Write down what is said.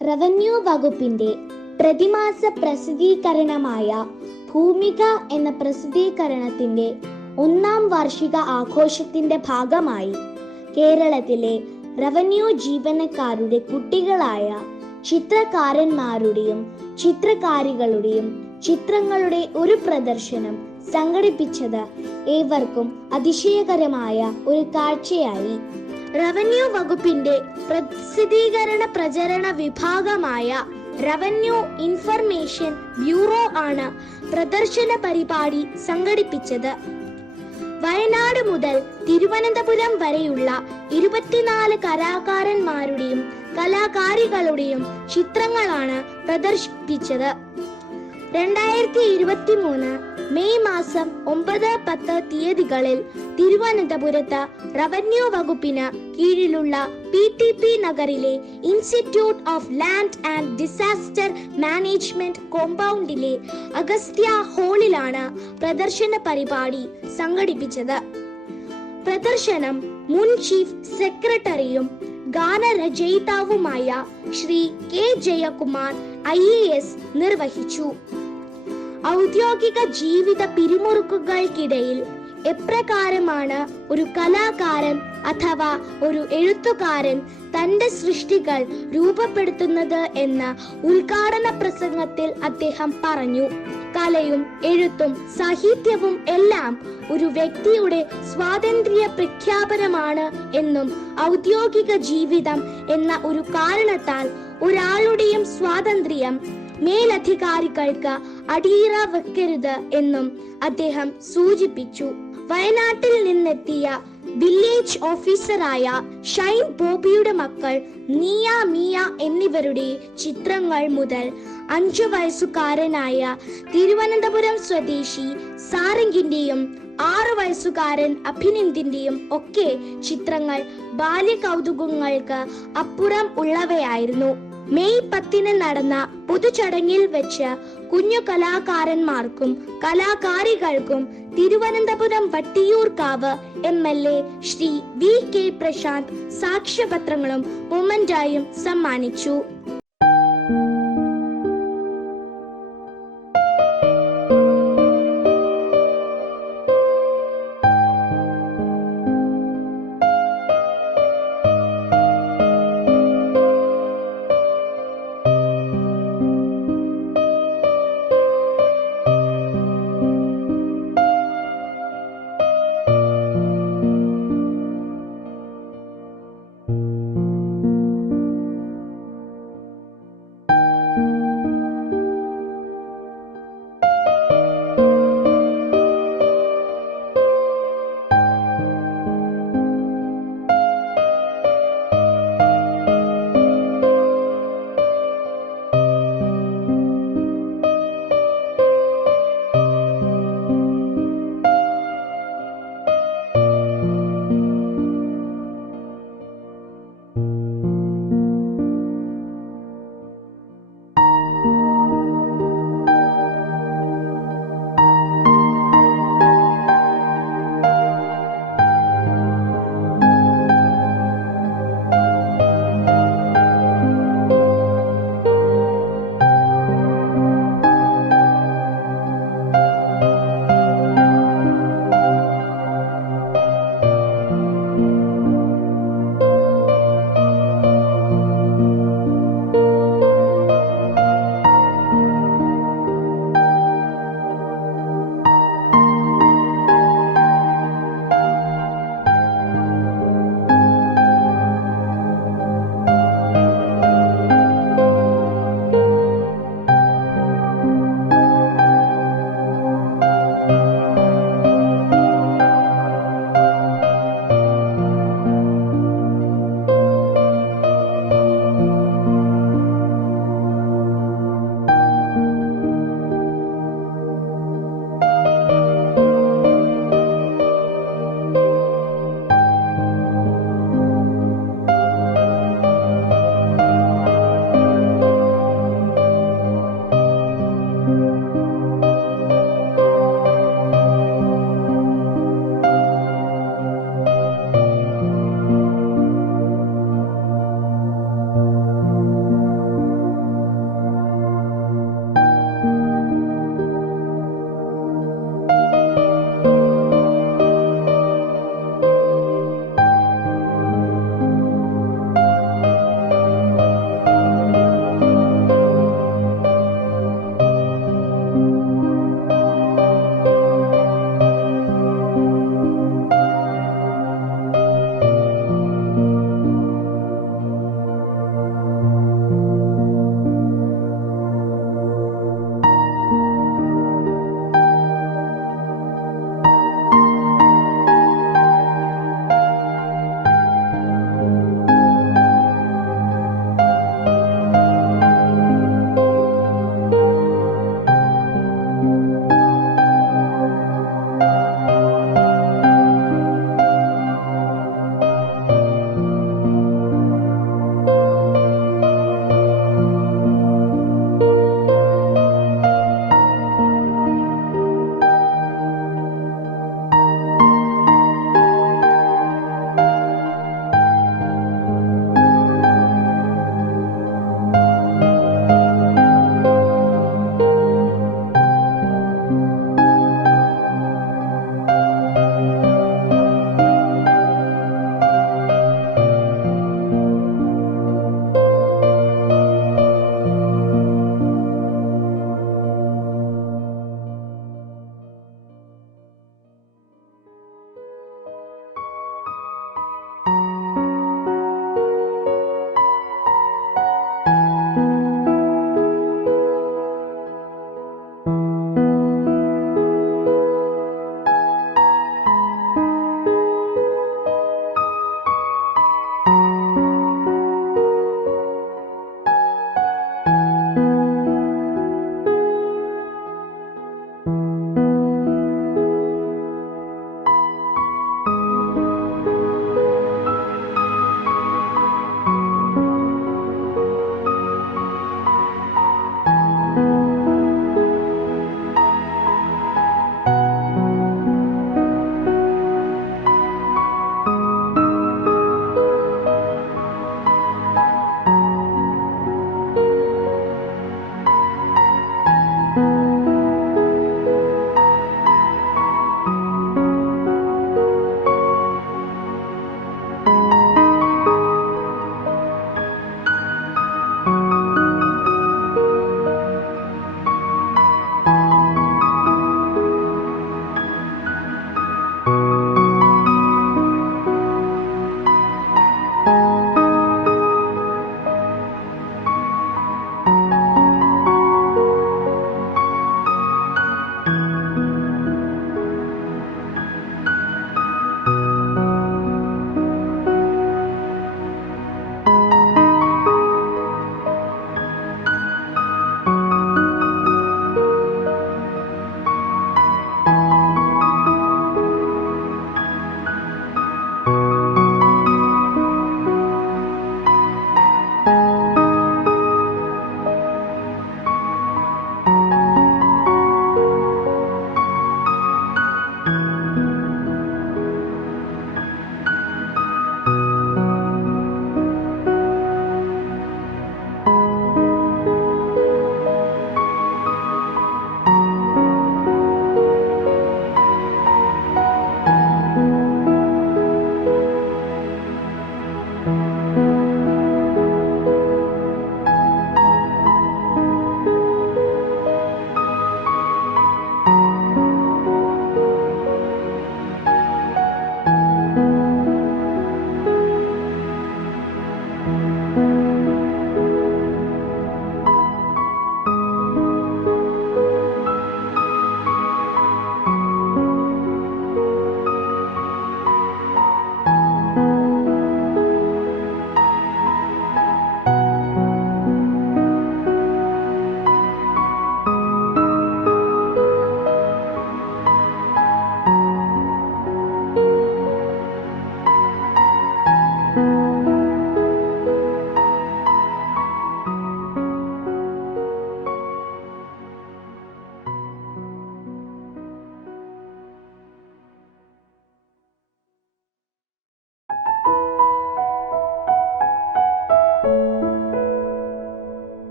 Revenue വകുപ്പിന്റെ പ്രതിമാസ പ്രസിദ്ധീകരണമായ ഭൂമിക എന്ന പ്രസിദ്ധീകരണത്തിന്റെ ഒന്നാം വാർഷിക ആഘോഷത്തിന്റെ ഭാഗമായി കേരളത്തിലെ റവന്യൂ ജീവനക്കാരുടെ കുട്ടികളായ ചിത്രകാരന്മാരുടെയും ചിത്രകാരികളുടെയും ചിത്രങ്ങളുടെ ഒരു പ്രദർശനം സംഘടിപ്പിച്ചത് ഏവർക്കും അതിശയകരമായ ഒരു കാഴ്ചയായി. റവന്യൂ വകുപ്പിന്റെ പ്രസിദ്ധീകരണ പ്രചരണ വിഭാഗമായ റവന്യൂ ഇൻഫർമേഷൻ ബ്യൂറോ ആണ് പ്രദർശന പരിപാടി സംഘടിപ്പിച്ചത്. വയനാട് മുതൽ തിരുവനന്തപുരം വരെയുള്ള ഇരുപത്തിനാല് കലാകാരന്മാരുടെയും കലാകാരികളുടെയും ചിത്രങ്ങളാണ് പ്രദർശിപ്പിച്ചത്. രണ്ടായിരത്തി ഇരുപത്തി മൂന്ന് മെയ് മാസം ഒമ്പത് പത്ത് തീയതികളിൽ തിരുവനന്തപുരത്ത് റവന്യൂ വകുപ്പിന് കീഴിലുള്ള പി ടി പി നഗറിലെ institute of land and disaster management കോമ്പൗണ്ടിലെ Agasthya ഹാളിലാണ് പ്രദർശന പരിപാടി സംഘടിപ്പിച്ചത്. പ്രദർശനം മുൻ ചീഫ് സെക്രട്ടറിയും ഗാനരചയിതാവുമായ Shri K Jayakumar I A S നിർവഹിച്ചു. ഔദ്യോഗിക ജീവിത പിരിമുറുക്കുകൾക്കിടയിൽ എപ്രകാരമാണ് ഒരു കലാകാരൻ അഥവാ ഒരു എഴുത്തുകാരൻ തന്റെ സൃഷ്ടികൾ രൂപപ്പെടുത്തുന്നത് എന്ന ഉദ്ഘാടന പ്രസംഗത്തിൽ അദ്ദേഹം പറഞ്ഞു. കലയും എഴുത്തും സാഹിത്യവും എല്ലാം ഒരു വ്യക്തിയുടെ സ്വാതന്ത്ര്യ പ്രഖ്യാപനമാണ് എന്നും ഔദ്യോഗിക ജീവിതം എന്ന ഒരു കാരണത്താൽ ഒരാളുടെയും സ്വാതന്ത്ര്യം മേലധികാരികൾക്ക് അടിയറ വെക്കരുത് എന്നും അദ്ദേഹം സൂചിപ്പിച്ചു. വയനാട്ടിൽ നിന്നെത്തിയ വില്ലേജ് ഓഫീസറായ ഷൈൻ ബോബിയുടെ മക്കൾ നിയ മിയ എന്നിവരുടെ ചിത്രങ്ങൾ മുതൽ അഞ്ചു വയസ്സുകാരനായ തിരുവനന്തപുരം സ്വദേശി സാരംഗിന്റെയും ആറു വയസ്സുകാരൻ അഭിനന്ദിന്റെയും ഒക്കെ ചിത്രങ്ങൾ ബാല്യകൗതുകങ്ങൾക്ക് അപ്പുറം ഉള്ളവയായിരുന്നു. മെയ് പത്തിന് നടന്ന പൊതുചടങ്ങിൽ വെച്ച് കുഞ്ഞു കലാകാരന്മാർക്കും കലാകാരികൾക്കും Thiruvananthapuram Vattiyoorkavu M L A Shri V K Prashanth സാക്ഷ്യപത്രങ്ങളും മൊമന്റായും സമ്മാനിച്ചു.